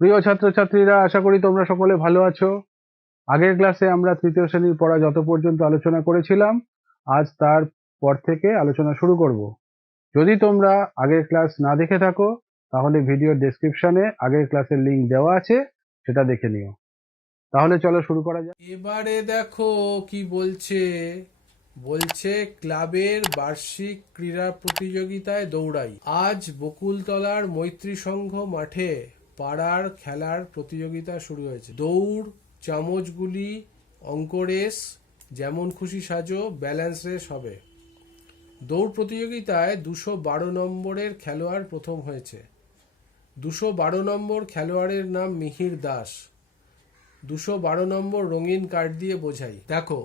প্রিয় ছাত্রছাত্রীরা, আশা করি তোমরা সকলে ভালো আছো। আগের ক্লাসে আমরা তৃতীয় শ্রেণীর পড়া যত পর্যন্ত আলোচনা করেছিলাম, আজ তার পর থেকে আলোচনা শুরু করব। যদি তোমরা আগের ক্লাস না দেখে থাকো, তাহলে ভিডিওর ডেসক্রিপশনে আগের ক্লাসের লিংক দেওয়া আছে, সেটা দেখে নিও। তাহলে চলো শুরু করা যাক। এবারে দেখো কি বলছে। বলছে ক্লাবের বার্ষিক ক্রীড়া প্রতিযোগিতায় দৌড়াই। আজ বকুলতলার মৈত্রী সংঘ মাঠে পাড়ার খেলার প্রতিযোগিতা শুরু হয়েছে। দৌড়, চামচগুলি, অঙ্ক রেস, যেমন খুশি সাজো, ব্যালেন্স রেস হবে। দৌড় প্রতিযোগিতায় 212 নম্বরের খেলোয়াড় প্রথম হয়েছে। 212 নম্বর খেলোয়াড়ের নাম মিহির দাস। 212 নম্বর রঙিন কার্ড দিয়ে বোঝাই। দেখো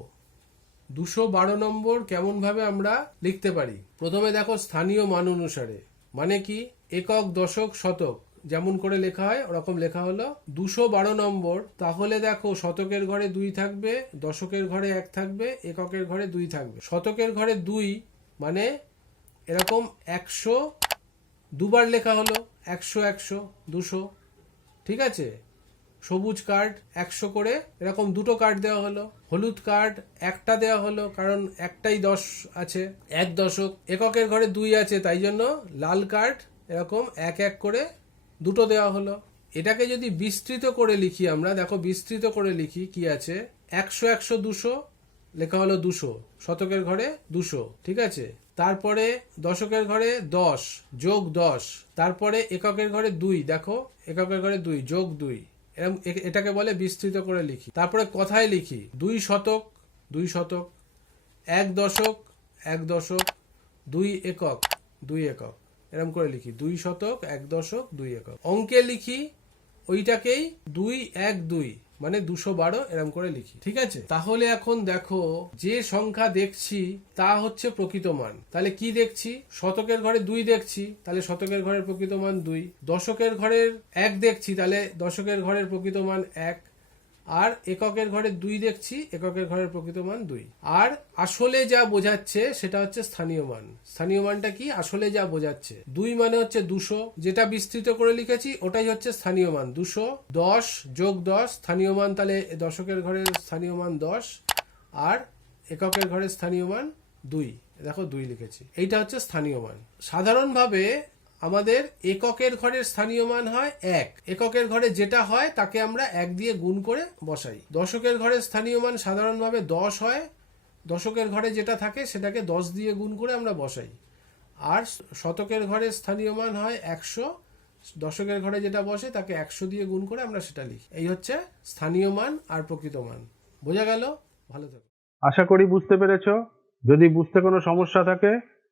212 নম্বর কেমন ভাবে আমরা লিখতে পারি। প্রথমে দেখো স্থানীয় মান অনুসারে, মানে কি একক, দশক, শতক যেমন করে লেখা হয় ওরকম লেখা হলো 212 নম্বর। তাহলে দেখো শতকের ঘরে 2 থাকবে, দশকের ঘরে 1 থাকবে, এককের ঘরে 2 থাকবে। শতকের ঘরে 2 মানে এরকম 100 দুবার লেখা হলো 100 100 200, ঠিক আছে। সবুজ কার্ড 100 করে এরকম দুটো কার্ড দেওয়া হলো। হলুদ কার্ড একটা দেওয়া হলো, কারণ একটাই 10 আছে, 1 দশক। এককের ঘরে 2 আছে, তাই জন্য লাল কার্ড এরকম 1 1 করে দুটো দেওয়া হলো। এটাকে যদি বিস্তৃত করে লিখি আমরা, দেখো বিস্তৃত করে লিখি কি আছে। 100 100 200 লেখা হলো 200, শতকের ঘরে 200, ঠিক আছে। তারপরে দশকের ঘরে 10 যোগ 10, তারপরে এককের ঘরে 2, দেখো এককের ঘরে 2 যোগ 2, এরকম এটাকে বলে বিস্তৃত করে লিখি। তারপরে কথায় লিখি 2 শতক 2 শতক, 1 দশক 1 দশক, 2 একক 2 একক, এরকম করে লিখি 2 শতক 1 দশক 2 একক। অঙ্কে লিখি ওইটাকেই 2 1 2 মানে 212 এরকম করে লিখি, ঠিক আছে। তাহলে এখন দেখো যে সংখ্যা দেখছি তা হচ্ছে প্রকৃত মান। তাহলে কি দেখছি? শতকের ঘরে 2 দেখছি, তাহলে শতকের ঘরের প্রকৃত মান 2। দশকের ঘরের 1 দেখছি, তাহলে দশকের ঘরের প্রকৃত মান 1। আর এককের ঘরে 2 দেখছি, এককের ঘরের প্রকৃত মান 2। আর আসলে যা বোঝাচ্ছে সেটা হচ্ছে স্থানীয় মান। স্থানীয় মানটা কি? আসলে যা বোঝাচ্ছে 2 মানে হচ্ছে 200, যেটা বিস্তৃত করে লিখেছি ওটাই হচ্ছে স্থানীয় মান 200। 10 যোগ 10 স্থানীয় মান, তাহলে দশকের ঘরের স্থানীয় মান 10, আর এককের ঘরের স্থানীয় মান 2। দেখো 2 লিখেছি, এইটা হচ্ছে স্থানীয় মান। সাধারণভাবে আমাদের এককের ঘরের স্থানীয় মান হয় 1। এককের ঘরে যেটা হয় তাকে আমরা 1 দিয়ে গুণ করে বসাই। দশকের ঘরের স্থানীয় মান সাধারণভাবে 10 হয়, দশকের ঘরে যেটা থাকে সেটাকে 10 দিয়ে গুণ করে আমরা বসাই। আর শতকের ঘরের স্থানীয় মান হয় 100, দশকের ঘরে যেটা বসে তাকে 100 দিয়ে গুণ করে আমরা সেটা লিখি। এই হচ্ছে স্থানীয় মান আর প্রকৃত মান। বোঝা গেল? ভালো থাকো। আশা করি বুঝতে পেরেছো। যদি বুঝতে কোনো সমস্যা থাকে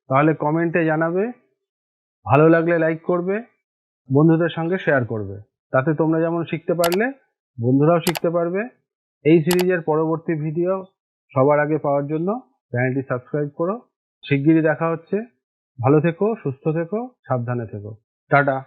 তাহলে কমেন্টে জানাবে। ভালো লাগলে লাইক করবে, বন্ধুদের সঙ্গে শেয়ার করবে। তাতে তোমরা যেমন শিখতে পারলে, বন্ধুরাও শিখতে পারবে। এই সিরিজের পরবর্তী ভিডিও সবার আগে পাওয়ার জন্য চ্যানেলটি সাবস্ক্রাইব করো। শিগগিরই দেখা হচ্ছে। ভালো থেকো, সুস্থ থেকো, সাবধানে থেকো। টাটা।